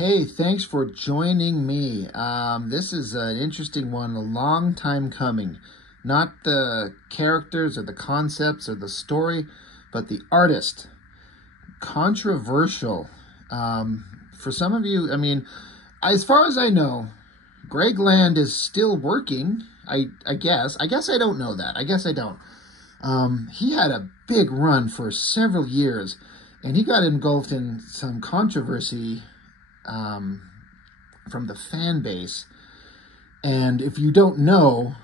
Hey, thanks for joining me. This is an interesting one, a long time coming. Not the characters or the concepts or the story, but the artist. Controversial. For some of you, as far as I know, Greg Land is still working, I guess. I guess I don't know that. I guess I don't. He had a big run for several years, and he got engulfed in some controversy from the fan base. And if you don't know,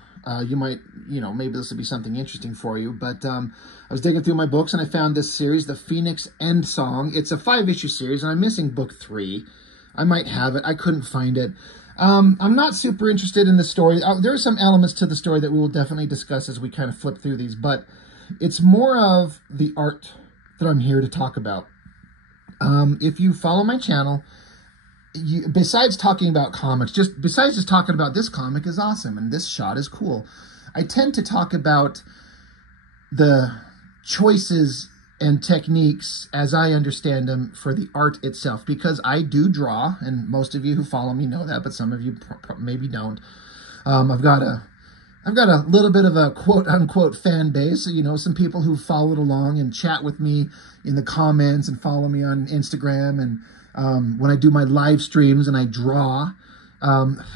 you might, maybe this will be something interesting for you. But I was digging through my books and I found this series, The Phoenix Endsong. It's a 5-issue series and I'm missing book 3. I might have it. I couldn't find it. I'm not super interested in the story. There are some elements to the story that we will definitely discuss as we kind of flip through these, but it's more of the art that I'm here to talk about. If you follow my channel, besides talking about comics, besides just talking about this comic is awesome and this shot is cool, I tend to talk about the choices and techniques as I understand them for the art itself, because I do draw, and most of you who follow me know that, but some of you maybe don't. I've got a little bit of a quote-unquote fan base, some people who followed along and chat with me in the comments and follow me on Instagram, and when I do my live streams and I draw,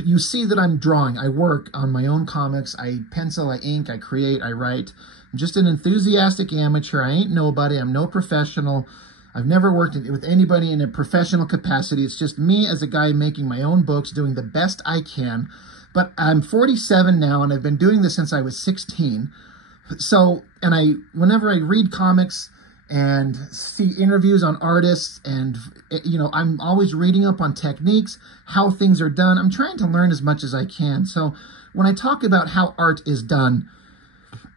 you see that I'm drawing. I work on my own comics. I pencil, I ink, I create, I write. I'm just an enthusiastic amateur. I ain't nobody. I'm no professional. I've never worked with anybody in a professional capacity. It's just me as a guy making my own books, doing the best I can. But I'm 47 now, and I've been doing this since I was 16. So, whenever I read comics and see interviews on artists, and, I'm always reading up on techniques, how things are done. I'm trying to learn as much as I can. So when I talk about how art is done,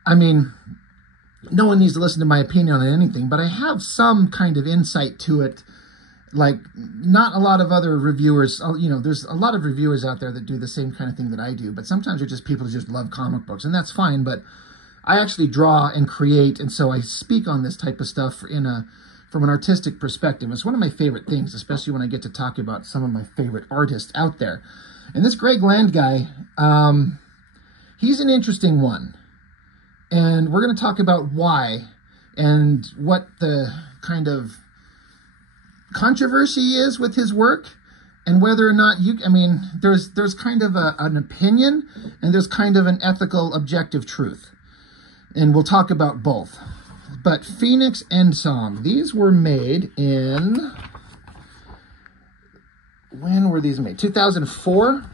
no one needs to listen to my opinion on anything, but I have some kind of insight to it. Like, not a lot of other reviewers, there's a lot of reviewers out there that do the same kind of thing that I do, but sometimes they're just people who just love comic books, and that's fine, but I actually draw and create, and so I speak on this type of stuff from an artistic perspective. It's one of my favorite things, especially when I get to talk about some of my favorite artists out there. And this Greg Land guy, he's an interesting one. And we're going to talk about why and what the kind of controversy is with his work, and whether or not there's kind of an opinion and there's kind of an ethical, objective truth. And we'll talk about both. But Phoenix Endsong, these were made in, when were these made? 2004?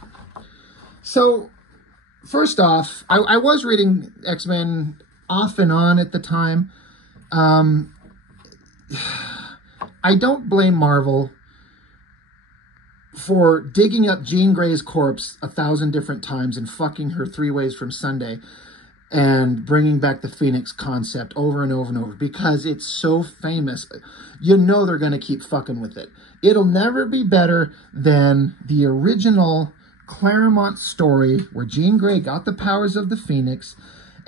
So, first off, I was reading X-Men off and on at the time. I don't blame Marvel for digging up Jean Grey's corpse 1,000 different times and fucking her 3 ways from Sunday and bringing back the Phoenix concept over and over and over, because it's so famous. They're going to keep fucking with it. It'll never be better than the original Claremont story where Jean Grey got the powers of the Phoenix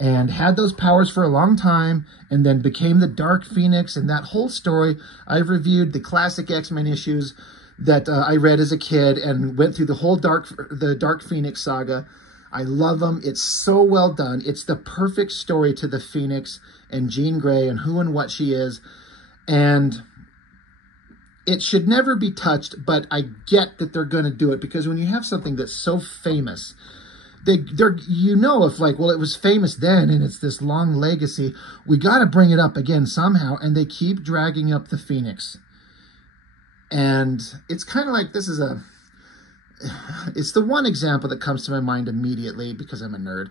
and had those powers for a long time and then became the Dark Phoenix. And that whole story, I've reviewed the classic X-Men issues that I read as a kid and went through the Dark Phoenix saga. I love them. It's so well done. It's the perfect story to the Phoenix and Jean Grey and who and what she is. And it should never be touched, but I get that they're going to do it, because when you have something that's so famous, if it was famous then and it's this long legacy, we got to bring it up again somehow, and they keep dragging up the Phoenix. And it's kind of like, it's the one example that comes to my mind immediately, because I'm a nerd,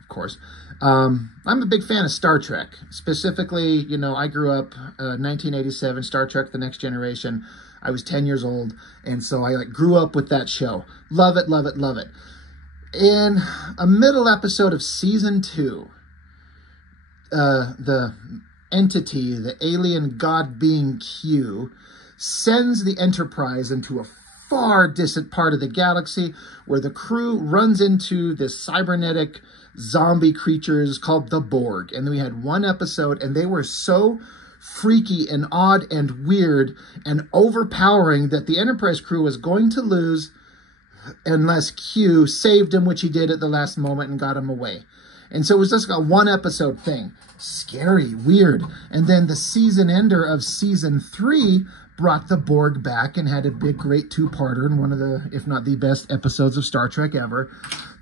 of course. I'm a big fan of Star Trek. Specifically, I grew up 1987, Star Trek: The Next Generation. I was 10 years old, and so I grew up with that show. Love it, love it, love it. In a middle episode of season 2, the entity, the alien god being Q, sends the Enterprise into a far distant part of the galaxy where the crew runs into this cybernetic zombie creatures called the Borg. And we had one episode, and they were so freaky and odd and weird and overpowering that the Enterprise crew was going to lose unless Q saved him, which he did at the last moment and got him away. And so it was just a one episode thing. Scary, weird. And then the season ender of season 3 brought the Borg back and had a big, great two-parter in one of the, if not the best episodes of Star Trek ever.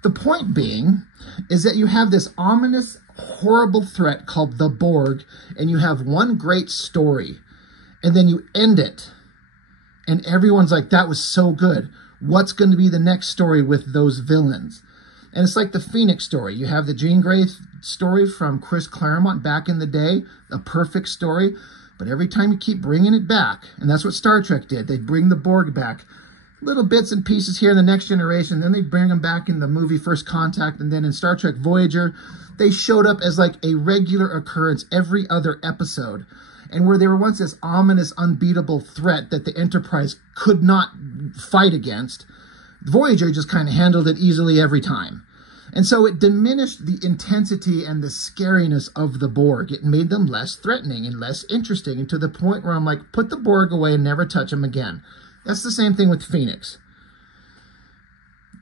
The point being is that you have this ominous, horrible threat called the Borg, and you have one great story, and then you end it. And everyone's like, that was so good. What's going to be the next story with those villains? And it's like the Phoenix story. You have the Jean Grey story from Chris Claremont back in the day, a perfect story. But every time you keep bringing it back, and that's what Star Trek did. They'd bring the Borg back, little bits and pieces here in The Next Generation. Then they'd bring them back in the movie First Contact. And then in Star Trek Voyager, they showed up as like a regular occurrence every other episode. And where they were once this ominous, unbeatable threat that the Enterprise could not fight against, Voyager just kind of handled it easily every time. And so it diminished the intensity and the scariness of the Borg. It made them less threatening and less interesting, and to the point where I'm like, put the Borg away and never touch them again. That's the same thing with Phoenix.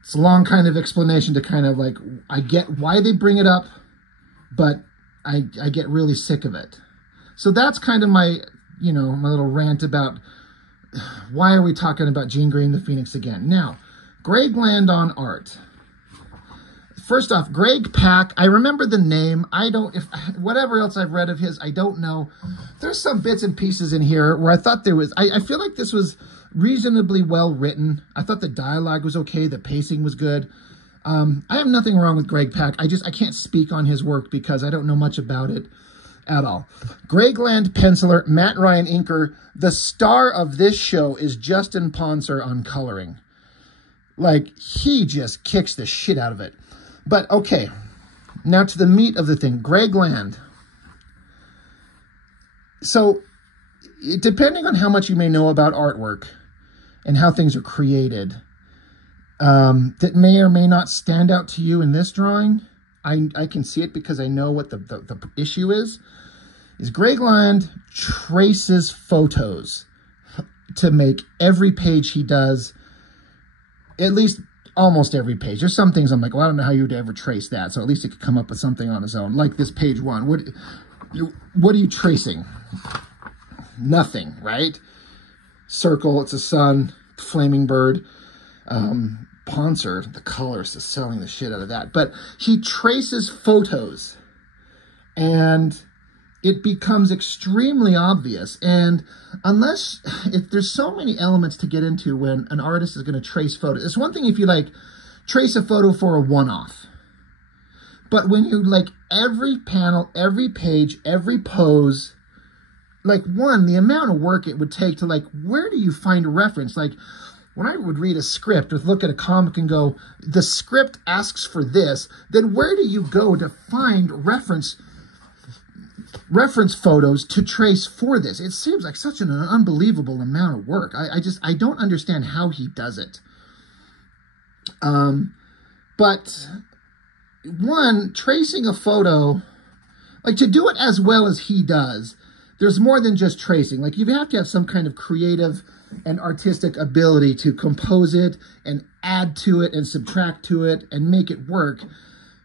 It's a long kind of explanation to kind of like, I get why they bring it up, but I get really sick of it. So that's kind of my, my little rant about why are we talking about Jean Grey and the Phoenix again. Now, Greg Land on art. First off, Greg Pak, I remember the name. Whatever else I've read of his, I don't know. There's some bits and pieces in here where I thought there was, I feel like this was reasonably well written. I thought the dialogue was okay. The pacing was good. I have nothing wrong with Greg Pak. I can't speak on his work because I don't know much about it at all. Greg Land penciler, Matt Ryan inker. The star of this show is Justin Ponser on coloring. Like, he just kicks the shit out of it. But, okay, now to the meat of the thing. Greg Land. So, depending on how much you may know about artwork and how things are created, that may or may not stand out to you in this drawing, I can see it because I know what the issue is Greg Land traces photos to make every page he does, at least almost every page. There's some things I'm like, well, I don't know how you'd ever trace that. So at least he could come up with something on his own. Like this page 1. What are you tracing? Nothing, right? Circle, it's a sun, flaming bird. Ponser, the colorist is selling the shit out of that. But he traces photos and it becomes extremely obvious. And if there's so many elements to get into when an artist is going to trace photos. It's one thing if you like trace a photo for a one-off. But when you like every panel, every page, every pose, like the amount of work it would take to like, where do you find a reference? Like when I would read a script or look at a comic and go, the script asks for this, then where do you go to find reference photos to trace for this? It seems like such an unbelievable amount of work. I don't understand how he does it. But tracing a photo, like to do it as well as he does, there's more than just tracing. Like you have to have some kind of creative and artistic ability to compose it and add to it and subtract to it and make it work.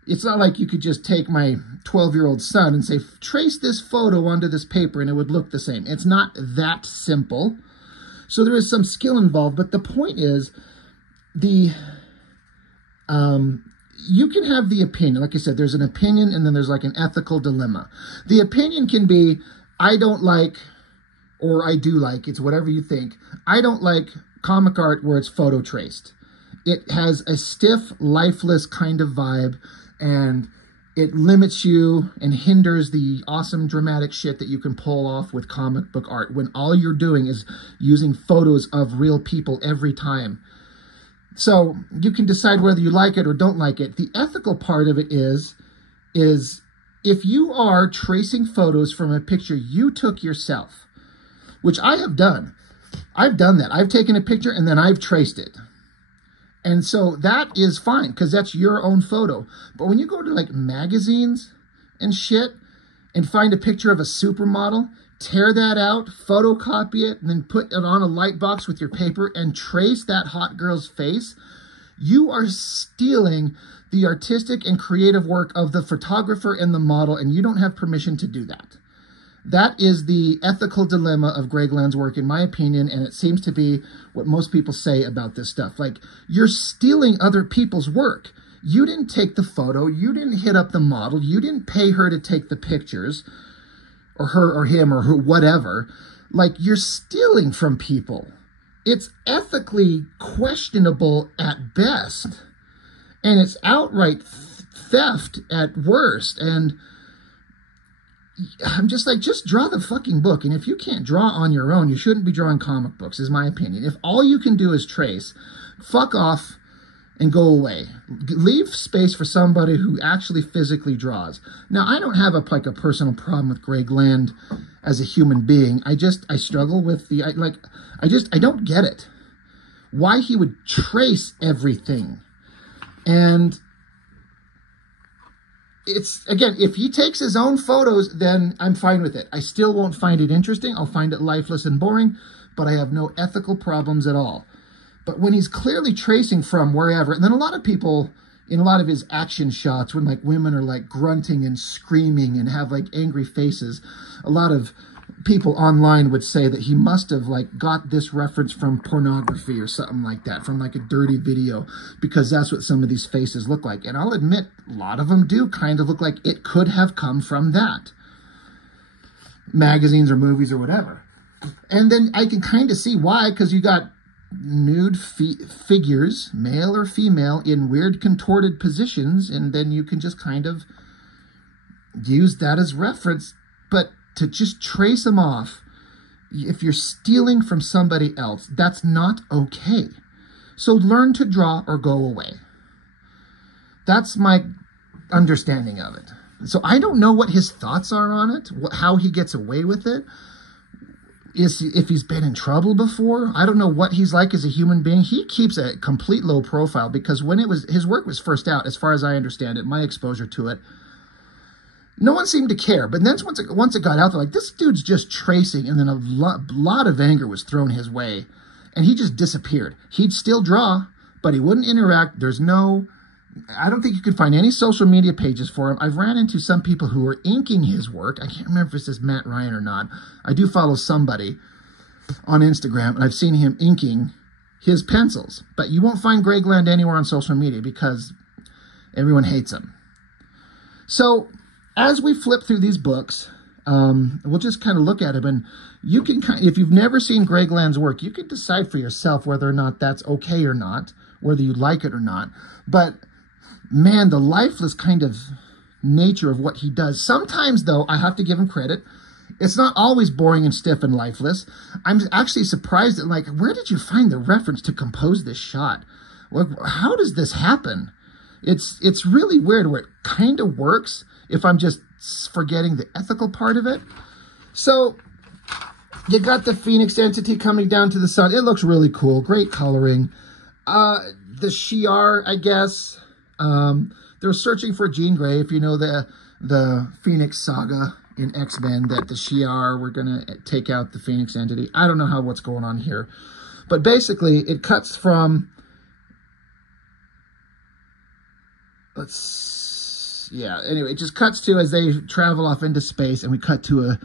It's not like you could just take my 12-year-old son and say, trace this photo onto this paper and it would look the same. It's not that simple. So there is some skill involved, but the point is you can have the opinion. Like I said, there's an opinion and then there's like an ethical dilemma. The opinion can be, I don't like, or I do like, it's whatever you think. I don't like comic art where it's photo traced. It has a stiff, lifeless kind of vibe, and it limits you and hinders the awesome dramatic shit that you can pull off with comic book art when all you're doing is using photos of real people every time. So you can decide whether you like it or don't like it. The ethical part of it is if you are tracing photos from a picture you took yourself, which I have done. I've done that. I've taken a picture and then I've traced it. And so that is fine because that's your own photo. But when you go to like magazines and shit and find a picture of a supermodel, tear that out, photocopy it, and then put it on a light box with your paper and trace that hot girl's face, you are stealing the artistic and creative work of the photographer and the model, and you don't have permission to do that. That is the ethical dilemma of Greg Land's work, in my opinion, and it seems to be what most people say about this stuff. Like, you're stealing other people's work. You didn't take the photo. You didn't hit up the model. You didn't pay her to take the pictures, or her or him or who, whatever. Like, you're stealing from people. It's ethically questionable at best, and it's outright theft at worst. And I'm just like, just draw the fucking book. And if you can't draw on your own, you shouldn't be drawing comic books, is my opinion. If all you can do is trace, fuck off and go away. Leave space for somebody who actually physically draws. Now, I don't have a personal problem with Greg Land as a human being. I struggle with I don't get it. Why he would trace everything. And it's, again, if he takes his own photos, then I'm fine with it. I still won't find it interesting. I'll find it lifeless and boring, but I have no ethical problems at all. But when he's clearly tracing from wherever, and then a lot of people, in a lot of his action shots, when like women are like grunting and screaming and have like angry faces, a lot of people online would say that he must have like got this reference from pornography or something like that, from like a dirty video, because that's what some of these faces look like. And I'll admit, a lot of them do kind of look like it could have come from that. Magazines or movies or whatever. And then I can kind of see why, because you got nude figures, male or female, in weird contorted positions, and then you can just kind of use that as reference. But to just trace them off, if you're stealing from somebody else, that's not okay. So learn to draw or go away. That's my understanding of it. So I don't know what his thoughts are on it, how he gets away with it. If he's been in trouble before. I don't know what he's like as a human being. He keeps a complete low profile, because when his work was first out, as far as I understand it, my exposure to it, no one seemed to care. But then once it got out, they're like, this dude's just tracing, and then a lot of anger was thrown his way, and he just disappeared. He'd still draw, but he wouldn't interact. I don't think you could find any social media pages for him. I've ran into some people who are inking his work. I can't remember if this is Matt Ryan or not. I do follow somebody on Instagram, and I've seen him inking his pencils. But you won't find Greg Land anywhere on social media because everyone hates him. So as we flip through these books, we'll just kind of look at them, and you can if you've never seen Greg Land's work, you can decide for yourself whether or not that's okay or not, whether you like it or not. But man, the lifeless kind of nature of what he does. Sometimes, though, I have to give him credit. It's not always boring and stiff and lifeless. I'm actually surprised at, like, where did you find the reference to compose this shot? How does this happen? It's really weird where it kind of works if I'm just forgetting the ethical part of it. So you got the Phoenix entity coming down to the sun. It looks really cool. Great coloring. The Shi'ar, I guess. They're searching for Jean Grey. If you know the Phoenix saga in X-Men, that the Shi'ar were going to take out the Phoenix entity. I don't know what's going on here. But basically, it cuts from... anyway, it just cuts to as they travel off into space, and we cut to a...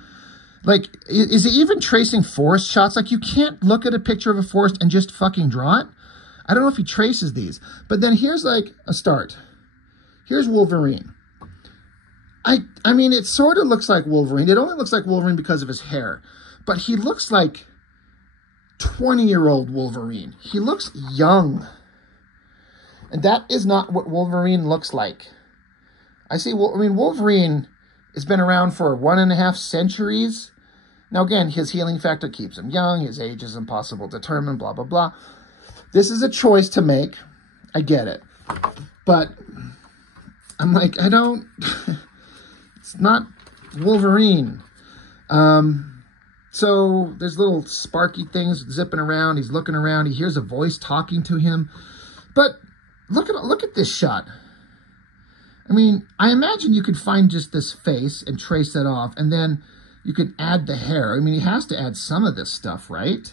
Like, is it even tracing forest shots? Like, you can't look at a picture of a forest and just fucking draw it. I don't know if he traces these. But then here's like a start. Here's Wolverine. I mean, it sort of looks like Wolverine. It only looks like Wolverine because of his hair. But he looks like 20-year-old Wolverine. He looks young. And that is not what Wolverine looks like. Wolverine has been around for 1.5 centuries. Now, again, his healing factor keeps him young. His age is impossible to determine, blah, blah, blah. This is a choice to make. I get it. But I'm like, it's not Wolverine. So there's little sparky things zipping around. He's looking around. He hears a voice talking to him. But look at this shot. I mean, I imagine you could find just this face and trace that off. And then you can add the hair. I mean, he has to add some of this stuff, right?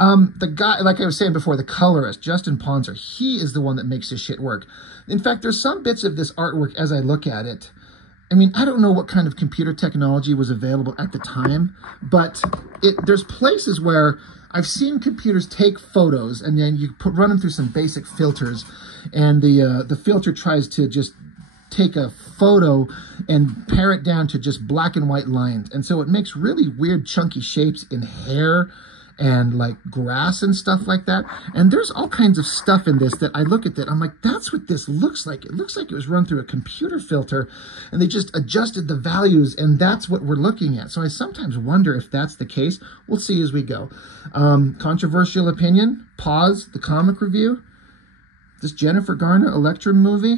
The guy, like I was saying before, the colorist, Justin Ponser, he is the one that makes this shit work. In fact, there's some bits of this artwork as I look at it. I mean, I don't know what kind of computer technology was available at the time, but there's places where I've seen computers take photos and then you run them through some basic filters, and the filter tries to just take a photo and pare it down to just black and white lines. And so it makes really weird chunky shapes in hair and like grass and stuff like that. And there's all kinds of stuff in this that I look at that, I'm like, that's what this looks like. It looks like it was run through a computer filter and they just adjusted the values, and that's what we're looking at. So I sometimes wonder if that's the case. We'll see as we go. Controversial opinion, pause the comic review. This Jennifer Garner Elektra movie,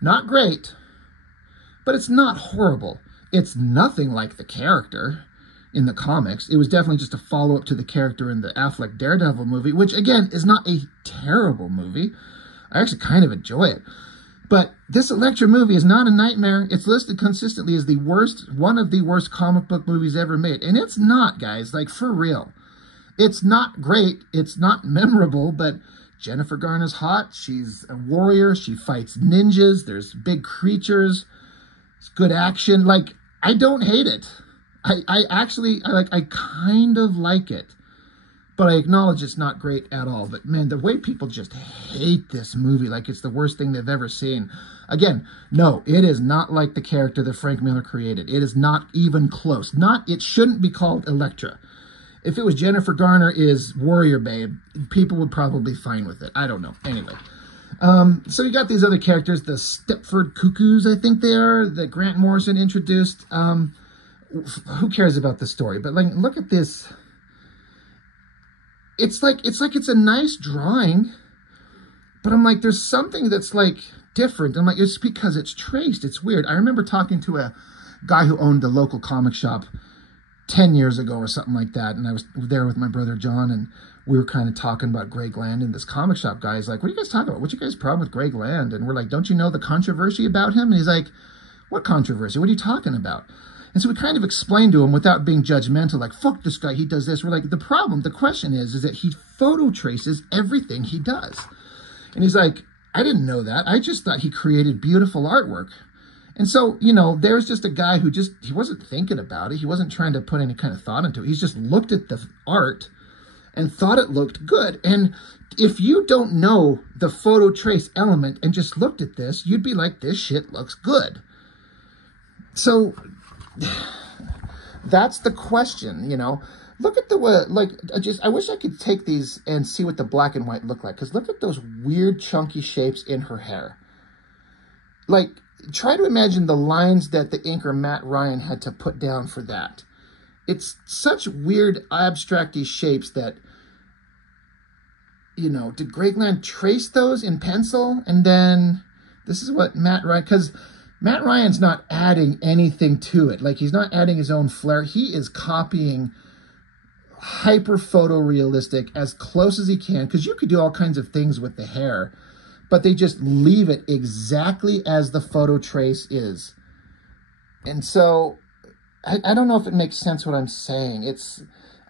not great, but it's not horrible. It's nothing like the character in the comics. It was definitely just a follow-up to the character in the Affleck Daredevil movie, which, again, is not a terrible movie. I actually kind of enjoy it. But this Elektra movie is not a nightmare. It's listed consistently as the worst, one of the worst comic book movies ever made. And it's not, guys, like, for real. It's not great. It's not memorable, but Jennifer Garner's hot. She's a warrior. She fights ninjas. There's big creatures. It's good action. Like, I don't hate it. I kind of like it, but I acknowledge it's not great at all. But man, the way people just hate this movie like it's the worst thing they've ever seen. Again, no, it is not like the character that Frank Miller created. It is not even close. It shouldn't be called Elektra. If it was Jennifer Garner is Warrior Babe, people would probably be fine with it. I don't know. Anyway. So you got these other characters, the Stepford Cuckoos, I think they are, that Grant Morrison introduced. Who cares about the story? But like, look at this. It's like it's a nice drawing, but I'm like, there's something that's like different. I'm like, it's because it's traced. It's weird. I remember talking to a guy who owned the local comic shop 10 years ago or something like that, and I was there with my brother John, and we were kind of talking about Greg Land, and this comic shop guy is like, what are you guys talking about? What's your guys' problem with Greg Land? And we're like, don't you know the controversy about him? And he's like, what controversy? What are you talking about? And so we kind of explained to him without being judgmental, like, fuck this guy, he does this. We're like, the question is that he photo traces everything he does. And he's like, I didn't know that. I just thought he created beautiful artwork. And so, you know, there's just a guy who he wasn't thinking about it. He wasn't trying to put any kind of thought into it. He's just looked at the art and thought it looked good. And if you don't know the photo trace element and just looked at this, you'd be like, this shit looks good. So that's the question, you know. Look at the way, like, I wish I could take these and see what the black and white look like. Because look at those weird chunky shapes in her hair. Like, try to imagine the lines that the inker Matt Ryan had to put down for that. It's such weird, abstract-y shapes that, you know, did Greg Land trace those in pencil? And then this is what Matt Ryan, because Matt Ryan's not adding anything to it. Like, he's not adding his own flair. He is copying hyper photorealistic as close as he can, because you could do all kinds of things with the hair, but they just leave it exactly as the photo trace is. And so I don't know if it makes sense what I'm saying.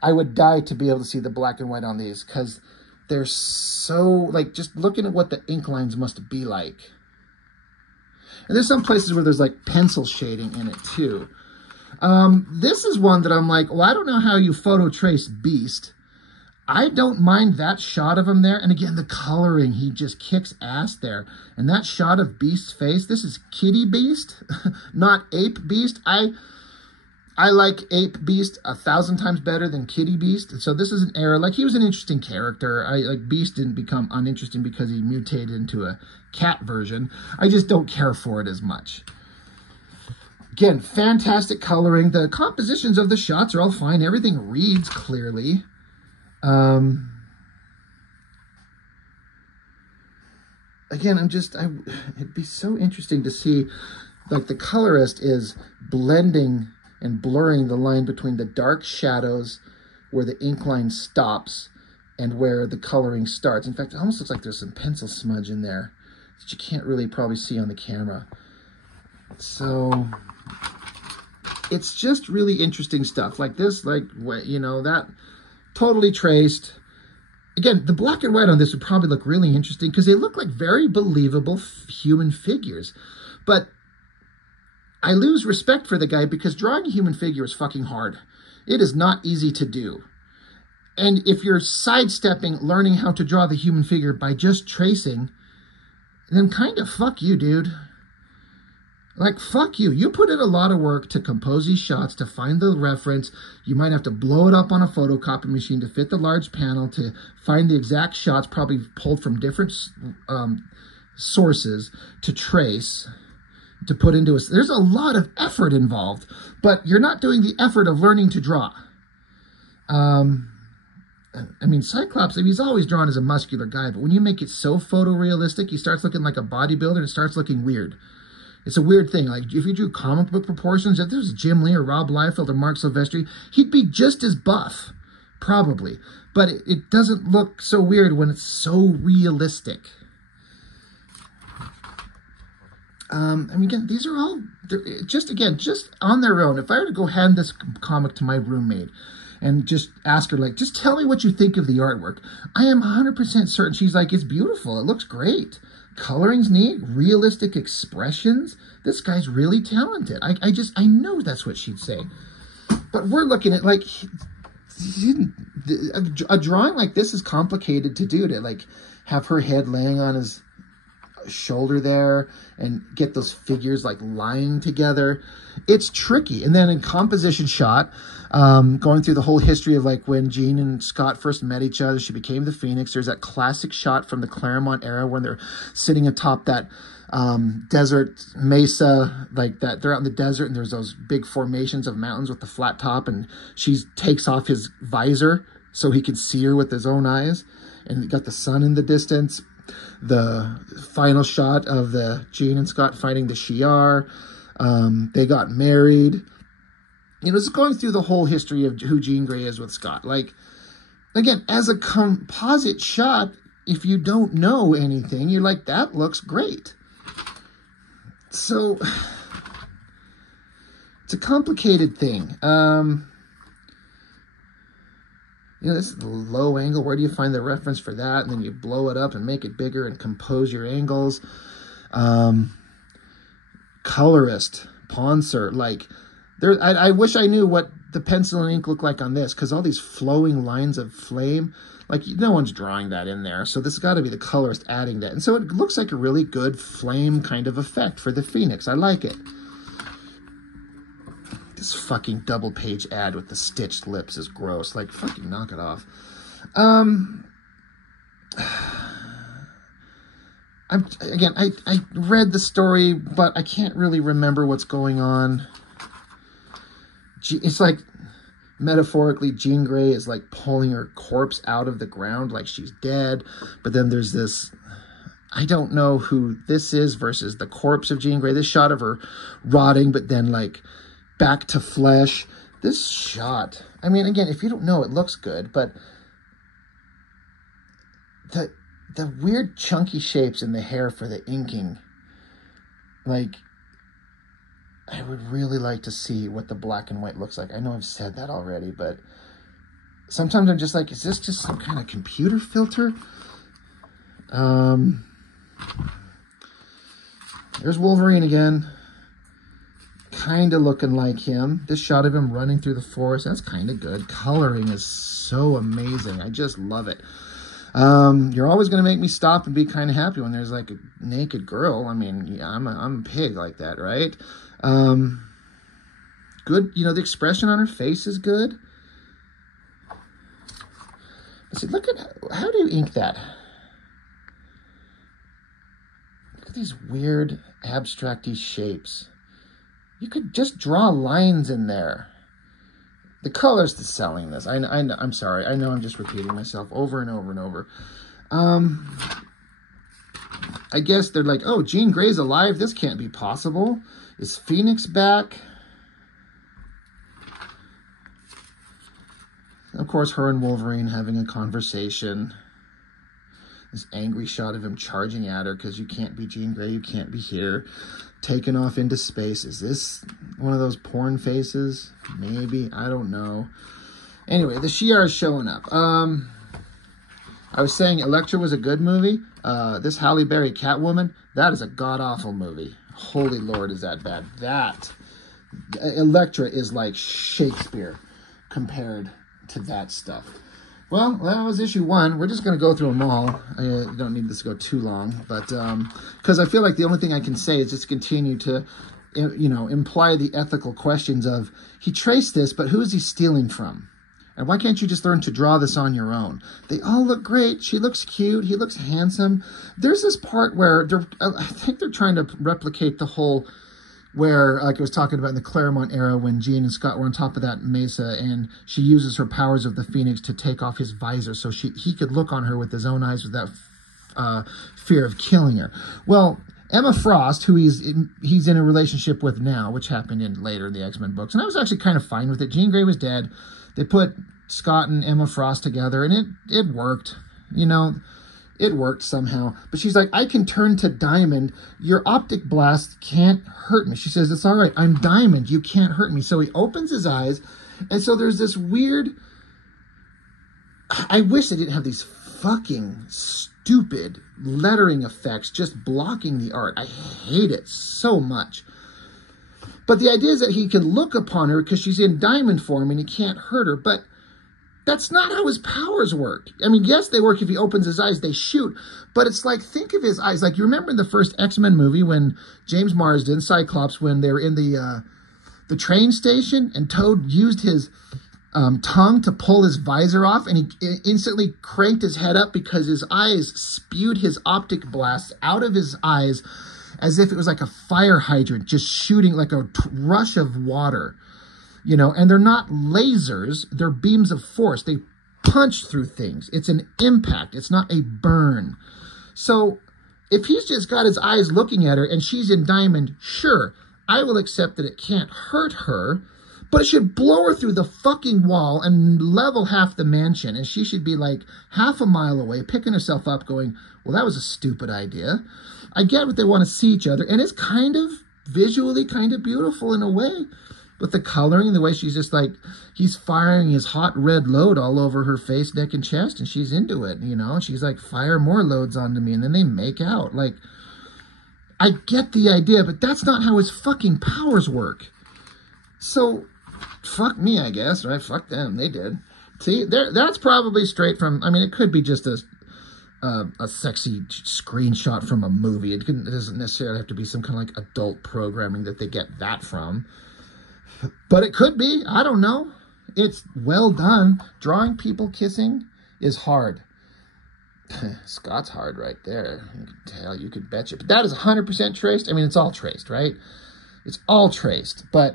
I would die to be able to see the black and white on these, because they're so, like, just looking at what the ink lines must be like. And there's some places where there's like pencil shading in it too. This is one that I'm like, well, I don't know how you photo trace Beast. I don't mind that shot of him there. And again, the coloring, he just kicks ass there. And that shot of Beast's face, this is Kitty Beast, not Ape Beast. I like Ape Beast 1,000 times better than Kitty Beast. And so this is an error. Like, he was an interesting character. Like, Beast didn't become uninteresting because he mutated into a cat version. I just don't care for it as much. Again, fantastic coloring. The compositions of the shots are all fine. Everything reads clearly. Again, it'd be so interesting to see, like, the colorist is blending and blurring the line between the dark shadows where the ink line stops and where the coloring starts. In fact, it almost looks like there's some pencil smudge in there that you can't really probably see on the camera. So it's just really interesting stuff like this, like, you know, that totally traced. Again, the black and white on this would probably look really interesting because they look like very believable human figures. But I lose respect for the guy because drawing a human figure is fucking hard. It is not easy to do. And if you're sidestepping learning how to draw the human figure by just tracing, then kind of fuck you, dude. Like, fuck you. You put in a lot of work to compose these shots, to find the reference. You might have to blow it up on a photocopy machine to fit the large panel, to find the exact shots, probably pulled from different sources, to trace, to put into a... There's a lot of effort involved, but you're not doing the effort of learning to draw. I mean, Cyclops, I mean, he's always drawn as a muscular guy, but when you make it so photorealistic, he starts looking like a bodybuilder and it starts looking weird. It's a weird thing. Like, if you drew comic book proportions, if there was Jim Lee or Rob Liefeld or Mark Silvestri, he'd be just as buff, probably. But it doesn't look so weird when it's so realistic. I mean, again, these are all, just on their own. If I were to go hand this comic to my roommate and just ask her, like, just tell me what you think of the artwork, I am 100% certain she's like, it's beautiful. It looks great. Coloring's neat, realistic expressions. This guy's really talented. I know that's what she'd say. But we're looking at, like, a drawing like this is complicated to do, to, like, have her head laying on his shoulder there and get those figures, like, lying together. It's tricky. And then in composition shot, going through the whole history of, like, when Jean and Scott first met each other, she became the Phoenix. There's that classic shot from the Claremont era when they're sitting atop that desert mesa, like that. They're out in the desert and there's those big formations of mountains with the flat top, and she takes off his visor so he can see her with his own eyes, and you got the sun in the distance. The final shot of the Jean and Scott fighting the Shi'ar. They got married. You know, it's going through the whole history of who Jean Grey is with Scott. Like, again, as a composite shot, if you don't know anything, you're like, that looks great. So, it's a complicated thing. You know, this is the low angle. Where do you find the reference for that? And then you blow it up and make it bigger and compose your angles. Colorist, Ponser, like, I wish I knew what the pencil and ink look like on this, because all these flowing lines of flame, like, no one's drawing that in there. So this has got to be the colorist adding that. And so it looks like a really good flame kind of effect for the Phoenix. I like it. This fucking double page ad with the stitched lips is gross. Like, fucking knock it off. I read the story, but I can't really remember what's going on. It's like, metaphorically, Jean Grey is like pulling her corpse out of the ground like she's dead. But then there's this, I don't know who this is versus the corpse of Jean Grey. This shot of her rotting, but then, like, back to flesh. This shot, I mean, again, if you don't know, it looks good, but the weird chunky shapes in the hair for the inking, like, I would really like to see what the black and white looks like. I know I've said that already, but sometimes I'm just like, is this just some kind of computer filter? There's Wolverine again. Kind of looking like him. This shot of him running through the forest, that's kind of good. Coloring is so amazing. I just love it. You're always going to make me stop and be kind of happy when there's, like, a naked girl. I mean, yeah, I'm a pig like that, right? Good, you know, the expression on her face is good. See, look at, how do you ink that? Look at these weird, abstracty shapes. You could just draw lines in there. The color's the selling this. I'm sorry. I know I'm just repeating myself over and over and over. I guess they're like, oh, Jean Grey's alive. This can't be possible. Is Phoenix back? Of course, her and Wolverine having a conversation. This angry shot of him charging at her because you can't be Jean Grey. You can't be here. taken off into space. Is this one of those porn faces? Maybe. I don't know. Anyway, the Shi'ar is showing up. I was saying Elektra was a good movie. This Halle Berry Catwoman, that is a god-awful movie. Holy Lord, is that bad. That, Elektra is like Shakespeare compared to that stuff. Well, that was issue 1. We're just going to go through them all. I don't need this to go too long, but because I feel like the only thing I can say is just continue to, you know, imply the ethical questions of, he traced this, but who is he stealing from? And why can't you just learn to draw this on your own? They all look great. She looks cute. He looks handsome. There's this part where I think they're trying to replicate the whole, where, like I was talking about in the Claremont era, when Jean and Scott were on top of that mesa, and she uses her powers of the Phoenix to take off his visor so he could look on her with his own eyes without fear of killing her. Well, Emma Frost, who he's in a relationship with now, which happened later in the X-Men books, and I was actually kind of fine with it. Jean Grey was dead. They put Scott and Emma Frost together, and it worked. You know, it worked somehow. But she's like, I can turn to Diamond. Your optic blast can't hurt me. She says, it's all right. I'm Diamond. You can't hurt me. So he opens his eyes, and so there's this weird... I wish they didn't have these fucking stupid lettering effects just blocking the art. I hate it so much. But the idea is that he can look upon her because she's in diamond form and he can't hurt her. But that's not how his powers work. I mean, yes, they work if he opens his eyes, they shoot. But it's like, think of his eyes. Like, you remember in the first X-Men movie when James Marsden, Cyclops, when they were in the train station and Toad used his tongue to pull his visor off, and he instantly cranked his head up because his eyes spewed his optic blast out of his eyes as if it was like a fire hydrant just shooting like a rush of water, you know, and they're not lasers, they're beams of force. They punch through things. It's an impact. It's not a burn. So if he's just got his eyes looking at her and she's in diamond, sure, I will accept that it can't hurt her, but it should blow her through the fucking wall and level half the mansion. And she should be like half a mile away, picking herself up going, well, that was a stupid idea. I get what they want to see each other. And it's kind of visually kind of beautiful in a way. With the coloring, the way she's just like, he's firing his hot red load all over her face, neck, and chest. And she's into it, you know. She's like, fire more loads onto me. And then they make out. Like, I get the idea, but that's not how his fucking powers work. So... fuck me, I guess, right? Fuck them. They did. See, that's probably straight from, I mean, it could be just a sexy screenshot from a movie. It doesn't necessarily have to be some kind of like adult programming that they get that from. But it could be. I don't know. It's well done. Drawing people kissing is hard. Scott's hard right there. You can tell, you could betcha. But that is 100% traced. I mean, it's all traced, right? It's all traced. But...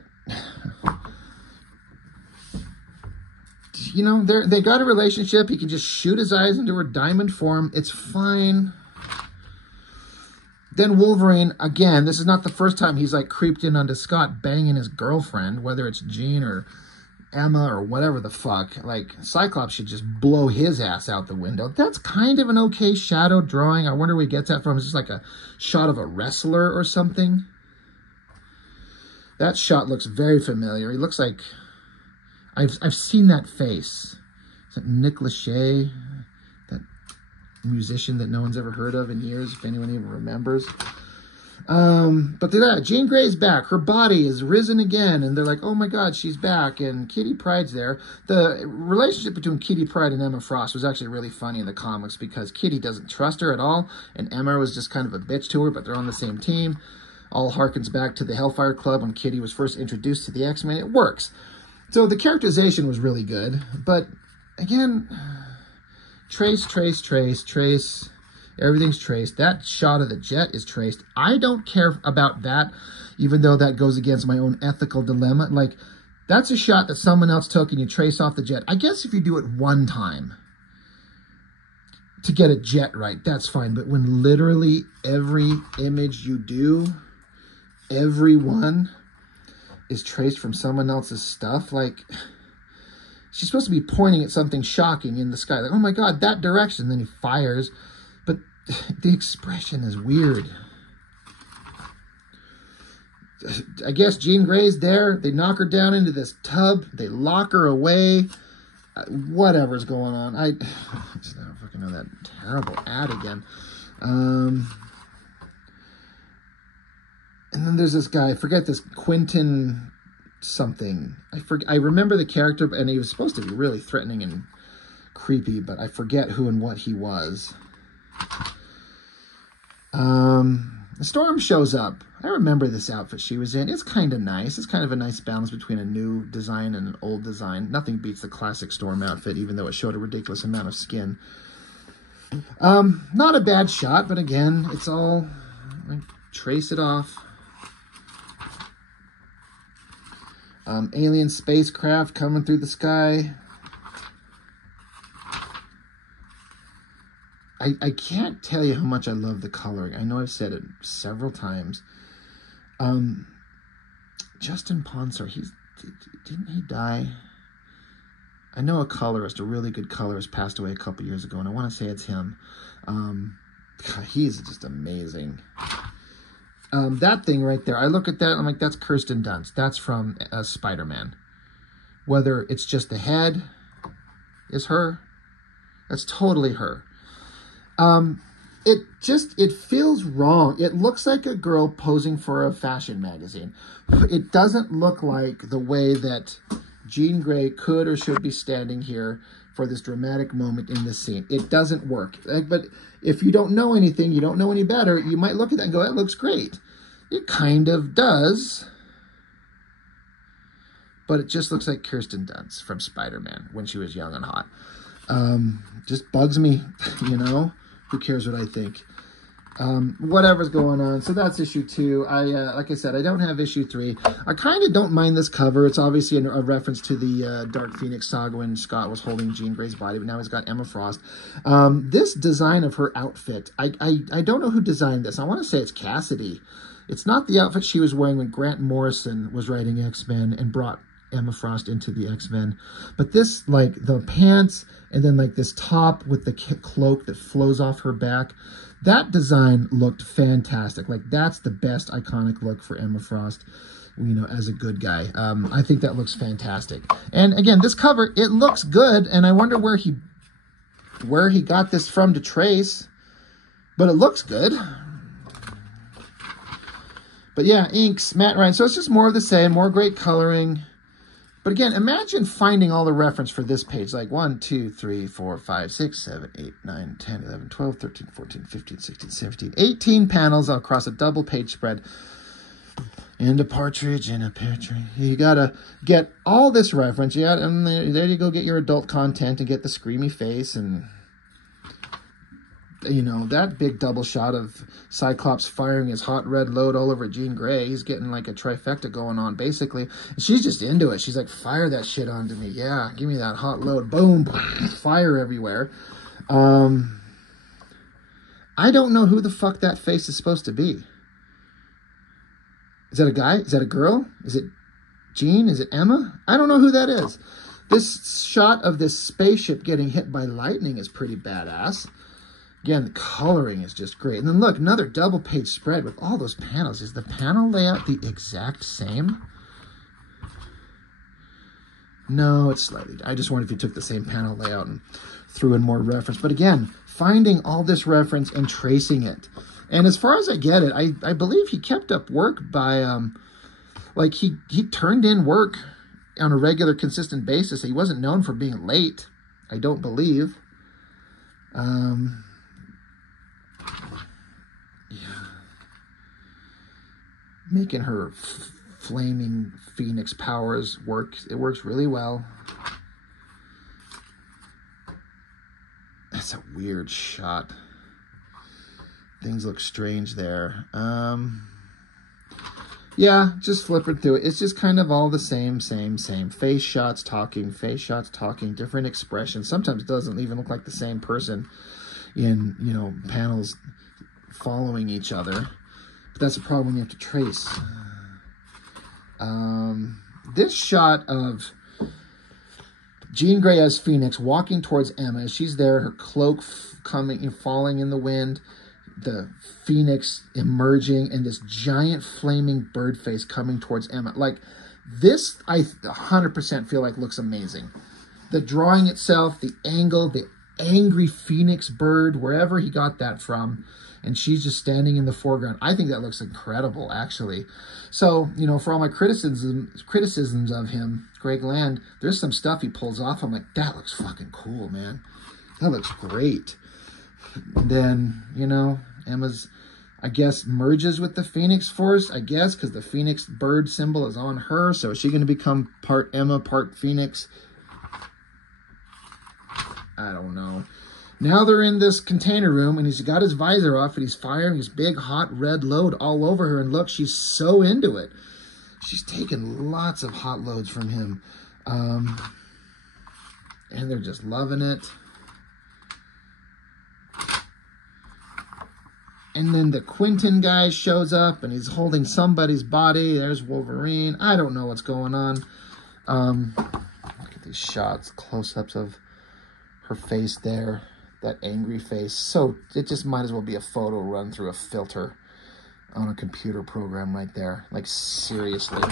you know, they got a relationship. He can just shoot his eyes into her diamond form. It's fine. Then Wolverine, again, this is not the first time he's like creeped in onto Scott banging his girlfriend, whether it's Jean or Emma or whatever the fuck. Like, Cyclops should just blow his ass out the window. That's kind of an okay shadow drawing. I wonder where he gets that from. It's just like a shot of a wrestler or something. That shot looks very familiar. He looks like... I've seen that face. Is that Nick Lachey? That musician that no one's ever heard of in years, if anyone even remembers. But they're Jean Grey's back. Her body is risen again. And they're like, oh my God, she's back. And Kitty Pryde's there. The relationship between Kitty Pryde and Emma Frost was actually really funny in the comics because Kitty doesn't trust her at all. And Emma was just kind of a bitch to her, but they're on the same team. All harkens back to the Hellfire Club when Kitty was first introduced to the X-Men. It works. So the characterization was really good, but again, trace, everything's traced. That shot of the jet is traced. I don't care about that, even though that goes against my own ethical dilemma. Like, that's a shot that someone else took and you trace off the jet. I guess if you do it one time to get a jet right, that's fine. But when literally every image you do, every one... is traced from someone else's stuff, like, she's supposed to be pointing at something shocking in the sky, like, oh my God, that direction, then he fires, but the expression is weird. I guess Jean Grey's there. They knock her down into this tub. They lock her away. Whatever's going on. I don't fucking know that terrible ad again. And then there's this guy. I forget this Quentin something. I remember the character, and he was supposed to be really threatening and creepy, but I forget who and what he was. Storm shows up. I remember this outfit she was in. It's kind of nice. It's kind of a nice balance between a new design and an old design. Nothing beats the classic Storm outfit, even though it showed a ridiculous amount of skin. Not a bad shot, but again, it's all... I trace it off. Alien spacecraft coming through the sky. I can't tell you how much I love the coloring. I know I've said it several times. Justin Ponsor, didn't he die? I know a colorist, a really good colorist, passed away a couple years ago, and I want to say it's him. God, he's just amazing. That thing right there, I look at that, I'm like, that's Kirsten Dunst. That's from Spider-Man. Whether it's just the head is her, that's totally her. It feels wrong. It looks like a girl posing for a fashion magazine. It doesn't look like the way that Jean Grey could or should be standing here for this dramatic moment in this scene. It doesn't work. But if you don't know anything, you don't know any better, you might look at that and go, that looks great. It kind of does. But it just looks like Kirsten Dunst from Spider-Man when she was young and hot. Just bugs me, you know? Who cares what I think? Whatever's going on. So that's issue 2. Like I said, I don't have issue 3. I kind of don't mind this cover. It's obviously a reference to the Dark Phoenix saga when Scott was holding Jean Grey's body, but now he's got Emma Frost. This design of her outfit, I don't know who designed this. I want to say it's Cassidy. It's not the outfit she was wearing when Grant Morrison was writing X-Men and brought Emma Frost into the X-Men. But this, like, the pants and then, like, this top with the cloak that flows off her back, that design looked fantastic. Like, that's the best iconic look for Emma Frost, you know, as a good guy. I think that looks fantastic. And, again, this cover, it looks good, and I wonder where he got this from to trace. But it looks good. But, yeah, inks, Matt Ryan. So it's just more of the same, more great coloring. But again, imagine finding all the reference for this page, like 1, 2, 3, 4, 5, 6, 7, 8, 9, 10, 11, 12, 13, 14, 15, 16, 17, 18 panels across a double page spread. And a partridge in a pear tree. You gotta get all this reference. Yeah, and there you go, get your adult content and get the screamy face and... You know, that big double shot of Cyclops firing his hot red load all over Jean Grey. He's getting like a trifecta going on, basically. And she's just into it. She's like, fire that shit onto me. Yeah, give me that hot load. Boom, fire everywhere. I don't know who the fuck that face is supposed to be. Is that a guy? Is that a girl? Is it Jean? Is it Emma? I don't know who that is. This shot of this spaceship getting hit by lightning is pretty badass. Again, the coloring is just great. And then look, another double page spread with all those panels. Is the panel layout the exact same? No, it's slightly. I just wondered if you took the same panel layout and threw in more reference. But again, finding all this reference and tracing it. And as far as I get it, I believe he kept up work by, like he turned in work on a regular, consistent basis. He wasn't known for being late, I don't believe. Yeah. Making her flaming Phoenix powers work. It works really well. That's a weird shot. Things look strange there. Yeah, just flipping through it. It's just kind of all the same. Face shots talking, different expressions. Sometimes it doesn't even look like the same person in, you know, panels following each other. But that's a problem when you have to trace. This shot of Jean Grey as Phoenix walking towards Emma. She's there, her cloak falling in the wind. the Phoenix emerging and this giant flaming bird face coming towards Emma. Like, this, I 100% feel like looks amazing. The drawing itself, the angle, the angry Phoenix bird, wherever he got that from, and she's just standing in the foreground. I think that looks incredible, actually. So, you know, for all my criticisms of him, Greg Land, there's some stuff he pulls off. I'm like, that looks fucking cool, man. That looks great. And then, you know, Emma's, I guess, merges with the Phoenix Force, I guess, because the Phoenix bird symbol is on her. So is she going to become part Emma, part Phoenix? I don't know. Now they're in this container room, and he's got his visor off, and he's firing his big, hot, red load all over her. And look, she's so into it. She's taking lots of hot loads from him. And they're just loving it. And then the Quentin guy shows up, and he's holding somebody's body. There's Wolverine. I don't know what's going on. Look at these shots, close-ups of her face there. That angry face. So it just might as well be a photo run through a filter on a computer program right there. Like, seriously.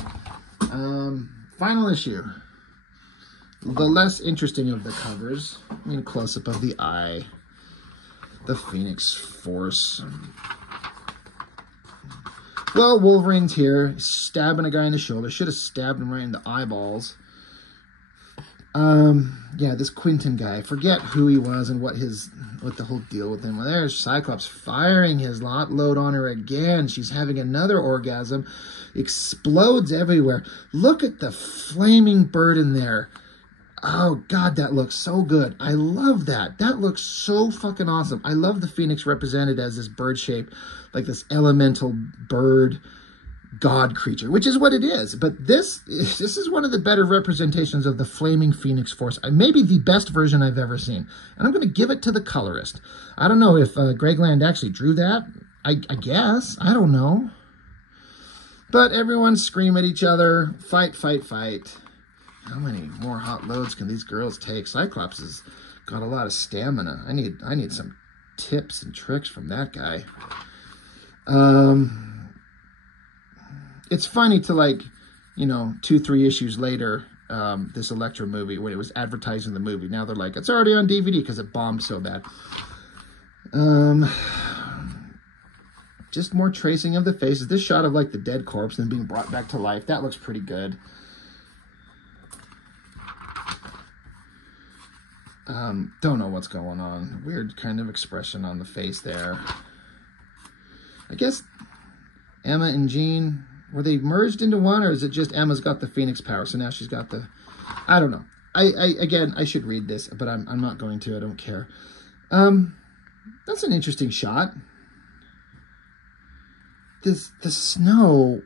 Final issue. The less interesting of the covers. I mean, close-up of the eye. The Phoenix Force. Well, Wolverine's here, stabbing a guy in the shoulder. Should have stabbed him right in the eyeballs. Yeah, this Quentin guy. Forget who he was and what the whole deal with him. Well, there's Cyclops firing his lot load on her again. She's having another orgasm. Explodes everywhere. Look at the flaming bird in there. Oh, God, that looks so good. I love that. That looks so fucking awesome. I love the Phoenix represented as this bird shape, like this elemental bird god creature, which is what it is. But this is one of the better representations of the Flaming Phoenix Force. Maybe the best version I've ever seen. And I'm going to give it to the colorist. I don't know if Greg Land actually drew that. I guess. I don't know. But everyone scream at each other. Fight, fight, fight. How many more hot loads can these girls take? Cyclops has got a lot of stamina. I need some tips and tricks from that guy. It's funny to, like, you know, 2-3 issues later, this Elektra movie, when it was advertising the movie, now they're like, it's already on DVD because it bombed so bad. Just more tracing of the faces. This shot of, like, the dead corpse and being brought back to life, that looks pretty good. Don't know what's going on. Weird kind of expression on the face there. I guess Emma and Jean, were they merged into one, or is it just Emma's got the Phoenix power, so now she's got the... I don't know. Again, I should read this, but I'm not going to. I don't care. That's an interesting shot. The snow...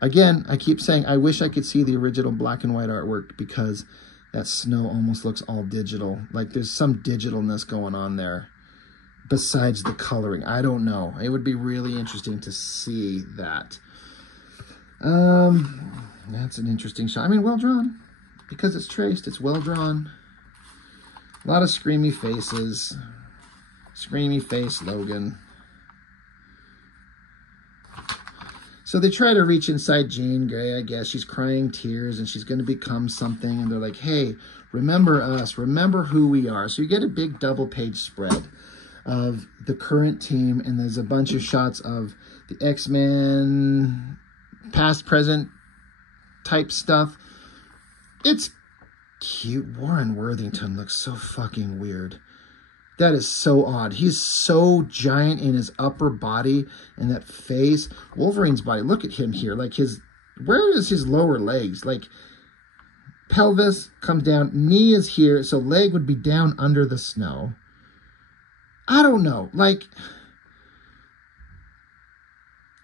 Again, I keep saying I wish I could see the original black and white artwork, because that snow almost looks all digital. Like, there's some digitalness going on there besides the coloring. I don't know. It would be really interesting to see that. That's an interesting shot. I mean, well drawn. Because it's traced, it's well drawn. A lot of screamy faces. Screamy face Logan. So they try to reach inside Jean Grey, I guess. She's crying tears, and she's going to become something. And they're like, hey, remember us. Remember who we are. So you get a big double-page spread of the current team, and there's a bunch of shots of the X-Men past, present type stuff. It's cute. Warren Worthington looks so fucking weird. That is so odd. He's so giant in his upper body and that face. Wolverine's body, look at him here. Like, where is his lower legs? Like, pelvis comes down, knee is here, so leg would be down under the snow. I don't know. Like,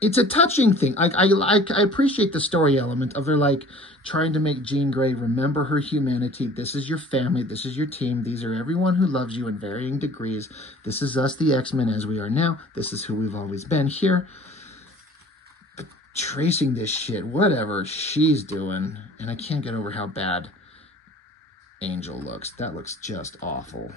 it's a touching thing. I appreciate the story element of her, like, trying to make Jean Grey remember her humanity. This is your family. This is your team. These are everyone who loves you in varying degrees. This is us, the X-Men, as we are now. This is who we've always been here. But tracing this shit, whatever she's doing, and I can't get over how bad Angel looks. That looks just awful.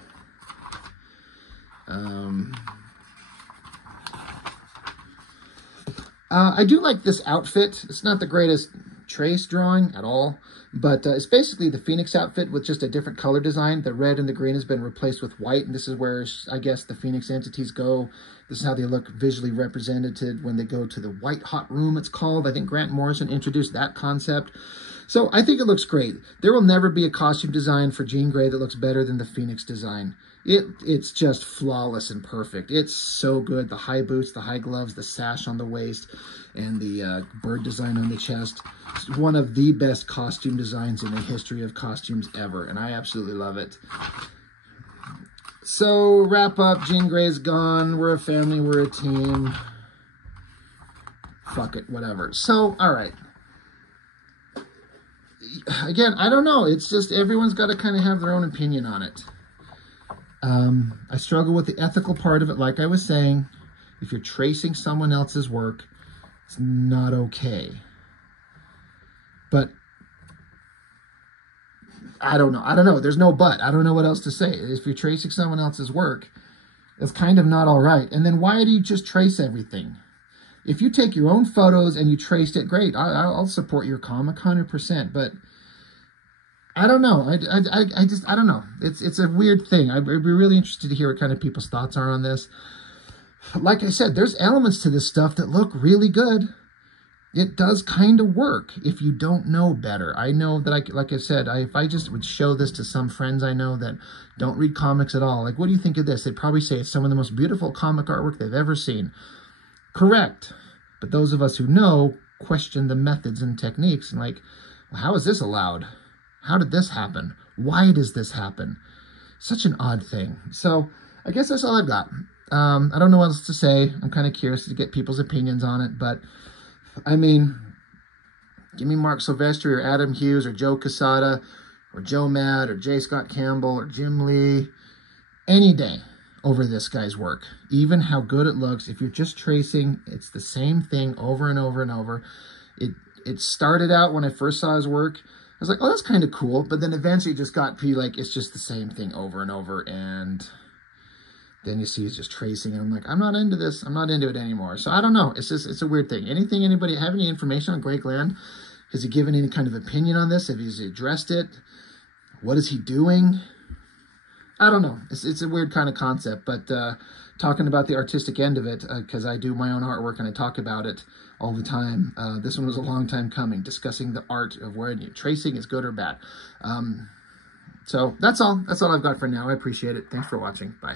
I do like this outfit. It's not the greatest trace drawing at all, but it's basically the Phoenix outfit with just a different color design. The red and the green has been replaced with white, and this is where I guess the Phoenix entities go. This is how they look visually represented when they go to the White Hot Room, it's called. I think Grant Morrison introduced that concept. So I think it looks great. There will never be a costume design for Jean Grey that looks better than the Phoenix design. It's just flawless and perfect. It's so good. The high boots, the high gloves, the sash on the waist, and the bird design on the chest. It's one of the best costume designs in the history of costumes ever, and I absolutely love it. So, wrap up. Jean Grey's gone. We're a family. We're a team. Fuck it. Whatever. So, all right. Again, I don't know. It's just everyone's got to kind of have their own opinion on it. I struggle with the ethical part of it. Like I was saying, if you're tracing someone else's work, it's not okay. But I don't know. There's no but. I don't know what else to say. If you're tracing someone else's work, it's kind of not all right. And then why do you just trace everything? If you take your own photos and you traced it, great. I'll support your comic 100%. But I don't know. I don't know. It's a weird thing. I'd be really interested to hear what kind of people's thoughts are on this. Like I said, there's elements to this stuff that look really good. It does kind of work if you don't know better. I know that, like I said, if I just would show this to some friends I know that don't read comics at all, like, what do you think of this? They'd probably say it's some of the most beautiful comic artwork they've ever seen. Correct. But those of us who know question the methods and techniques and like, well, how is this allowed? How did this happen? Why does this happen? Such an odd thing. So I guess that's all I've got. I don't know what else to say. I'm kind of curious to get people's opinions on it. But, I mean, give me Marc Silvestri or Adam Hughes or Joe Quesada or Joe Mad or J. Scott Campbell or Jim Lee any day over this guy's work. Even how good it looks. If you're just tracing, it's the same thing over and over and over. It started out when I first saw his work. I was like, oh, that's kind of cool. But then eventually it just got like, it's just the same thing over and over. And then you see he's just tracing. And I'm like, I'm not into this. I'm not into it anymore. So I don't know. It's a weird thing. Anybody have any information on Greg Land? Has he given any kind of opinion on this? Have he addressed it? What is he doing? I don't know. It's a weird kind of concept. But talking about the artistic end of it, because I do my own artwork and I talk about it all the time. This one was a long time coming, discussing the art of where tracing is good or bad. So that's all. That's all I've got for now. I appreciate it. Thanks for watching. Bye.